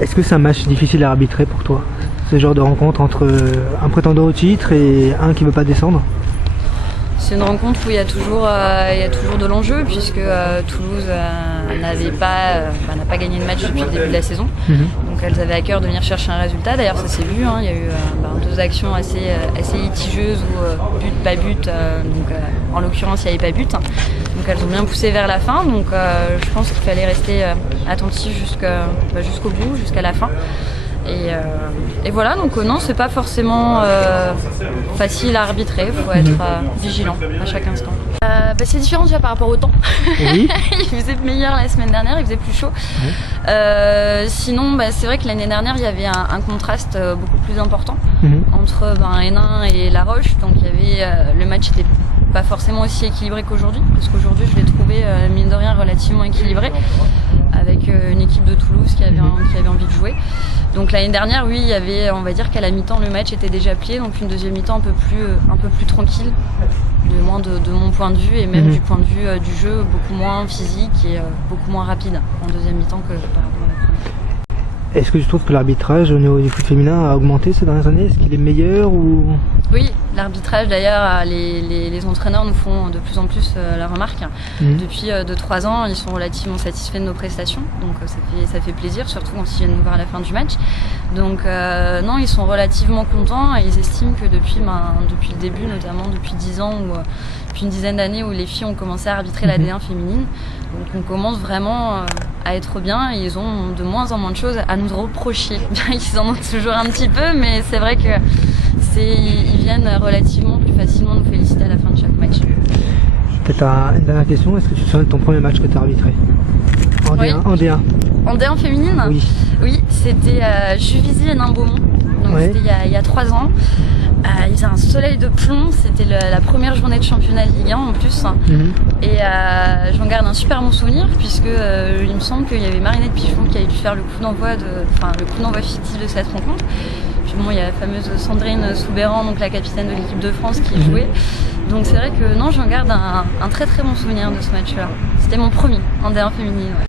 Est-ce que c'est un match difficile à arbitrer pour toi? Ce genre de rencontre entre un prétendant au titre et un qui ne veut pas descendre? C'est une rencontre où il y a toujours de l'enjeu puisque Toulouse n'a pas gagné de match depuis le début de la saison. Donc elles avaient à cœur de venir chercher un résultat. D'ailleurs ça s'est vu, il y a eu deux actions assez litigieuses où but, pas but. Donc en l'occurrence il n'y avait pas but. Donc elles ont bien poussé vers la fin. Donc je pense qu'il fallait rester attentif jusqu'au bout, jusqu'à la fin. Et voilà, donc non, c'est pas forcément facile à arbitrer, il faut être vigilant à chaque instant. C'est différent déjà par rapport au temps. Oui. Il faisait meilleur la semaine dernière, il faisait plus chaud. Oui. Sinon, c'est vrai que l'année dernière, il y avait un contraste beaucoup plus important entre Hénin et La Roche. Donc il y avait le match n'était pas forcément aussi équilibré qu'aujourd'hui, parce qu'aujourd'hui je l'ai trouvé mine de rien relativement équilibré, avec une équipe de Toulouse qui avait envie de jouer. Donc l'année dernière, oui, il y avait, on va dire qu'à la mi-temps le match était déjà plié, donc une deuxième mi-temps un peu plus tranquille, du moins de mon point de vue, et même du point de vue du jeu, beaucoup moins physique et beaucoup moins rapide en deuxième mi-temps que par rapport à la première. Est-ce que tu trouves que l'arbitrage au niveau du foot féminin a augmenté ces dernières années? Est-ce qu'il est meilleur ou... Oui, l'arbitrage d'ailleurs, les entraîneurs nous font de plus en plus la remarque. Depuis 2-3 ans, ils sont relativement satisfaits de nos prestations, donc ça fait plaisir, surtout quand ils viennent nous voir à la fin du match. Donc non, ils sont relativement contents et ils estiment que depuis le début, notamment depuis 10 ans ou depuis une dizaine d'années où les filles ont commencé à arbitrer la D1 féminine, donc on commence vraiment à être bien et ils ont de moins en moins de choses à nous reprocher. Bien qu'ils en ont toujours un petit peu, mais c'est vrai que ils viennent relativement plus facilement nous féliciter à la fin de chaque match. Peut-être une dernière question, est-ce que tu te souviens de ton premier match que tu as arbitré en D1? En D1. En D1 féminine? Oui. Oui, c'était Juvisy et Nain-Beaumont, donc c'était il y a 3 ans. Il faisait un soleil de plomb, c'était la première journée de championnat de Ligue 1 en plus. Et j'en garde un super bon souvenir puisque il me semble qu'il y avait Marinette Pichon qui avait dû faire le coup d'envoi fictif de cette rencontre. Puis bon, il y a la fameuse Sandrine Soubéran, donc la capitaine de l'équipe de France qui jouait. Donc c'est vrai que non, j'en garde un très très bon souvenir de ce match-là. C'était mon premier en D1 féminine. Ouais.